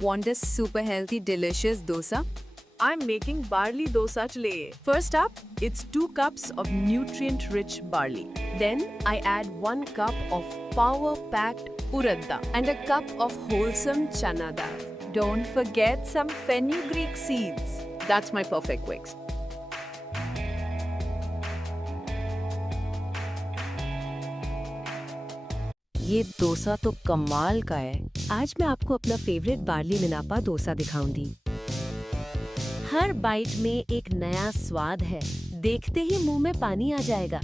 Want a super healthy, delicious dosa? I'm making barley dosa today. First up, it's 2 cups of nutrient rich barley. Then I add 1 cup of power packed urad And a cup of wholesome chana dal. Don't forget some fenugreek seeds. That's my perfect mix. ये डोसा तो कमाल का है आज मैं आपको अपना favourite barley मिनापा dosa दिखाऊंगी हर बाइट में एक नया स्वाद है देखते ही मुंह में पानी आ जाएगा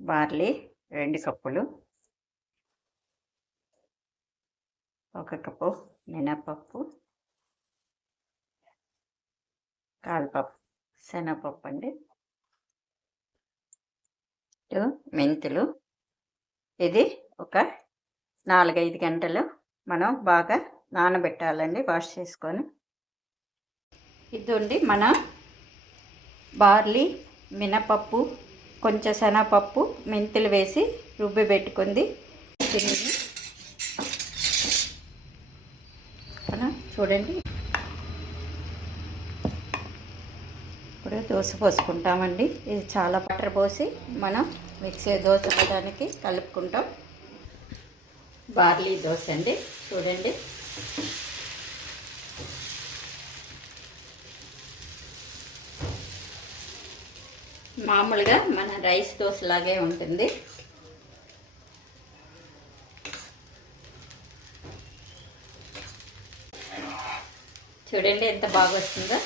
బార్లీ రెండు కప్పులు ఒక కప్పు మినపప్పు కాల్పప్పు శనగపప్పు అండి టు మెంతులు. ఇది ఒక నాలుగైదు గంటలు మనం బాగా నానబెట్టాలండి వాష్ చేసుకొని. ఇదండి మన బార్లీ మినపప్పు కొంచెం శనగపప్పు మెంతులు వేసి రుబ్బి పెట్టుకుంది. మనం చూడండి. ఇప్పుడు దోశ పోసుకుంటామండి. ఇది చాలా బటర్ పోసి మనం మిక్సీ దోశ వేయడానికి కలుపుకుంటాం. బార్లీ దోశ అండి. చూడండి. మామూలుగా మన రైస్ దోశ లాగే ఉంటుంది. చూడండి ఎంత బాగా వస్తుందో.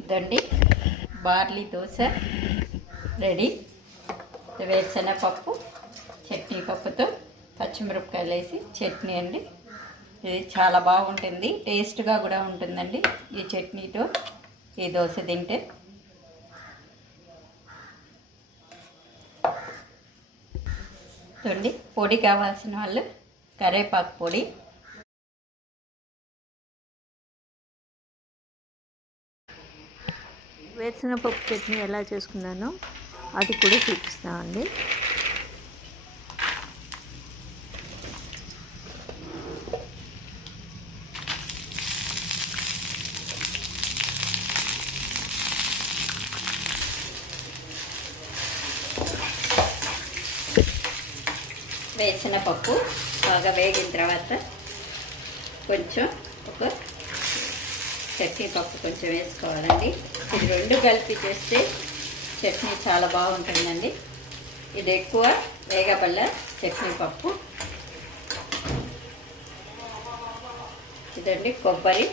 ఇదండి. Barley dosa ready. వేరుశెనగ పప్పు చట్నీ పప్పుతో పచ్చిమిరపకాయలు వేసి చట్నీ అండి. ఇది చాలా బాగుంటుంది. టేస్ట్గా కూడా ఉంటుందండి ఈ చట్నీతో. ఈ దోశ తింటే. చూడండి పొడి కావాల్సిన వాళ్ళు కరేపాకు పొడి. వేరుశనగపప్పు చట్నీ ఎలా చేసుకున్నానో అది కూడా చూపిస్తామండి. వేసిన పప్పు బాగా వేగిన తర్వాత కొంచెం ఒక చట్నీ పప్పు కొంచెం వేసుకోవాలండి. ఇది రెండు కలిపి చేస్తే చట్నీ చాలా బాగుంటుందండి. ఇది ఎక్కువ వేగబల్ల చట్నీ పప్పు. ఇదండి కొబ్బరి.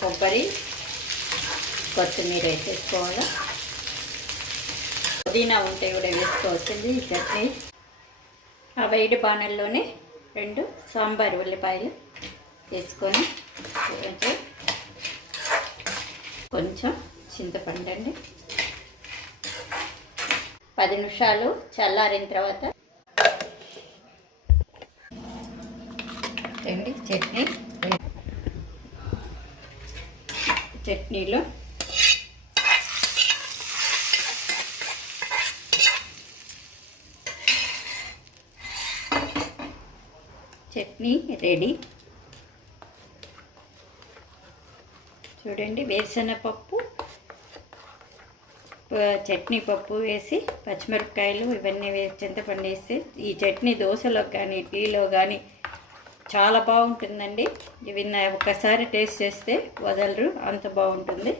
కొబ్బరి కొత్తిమీర వేసేసుకోవాలి. పుదీనా ఉంటే కూడా వేసుకోవచ్చండి ఈ చట్నీ. ఆ వేడి బాణల్లోనే రెండు సాంబార్ ఉల్లిపాయలు వేసుకొని కొంచెం కొంచెం చింతపండు అండి. పది నిమిషాలు చల్లారిన తర్వాత చట్నీ? చట్నీలో చట్నీ రెడీ. చూడండి వేరుశనగపప్పు చట్నీ పప్పు వేసి పచ్చిమిరపకాయలు ఇవన్నీ వేసి చింతపండు వేసి ఈ చట్నీ దోశలో కానీ ఇడ్లీలో కానీ చాలా బాగుంటుందండి. ఇవి ఒకసారి ఒక్కసారి టేస్ట్ చేస్తే వదలరు అంత బాగుంటుంది.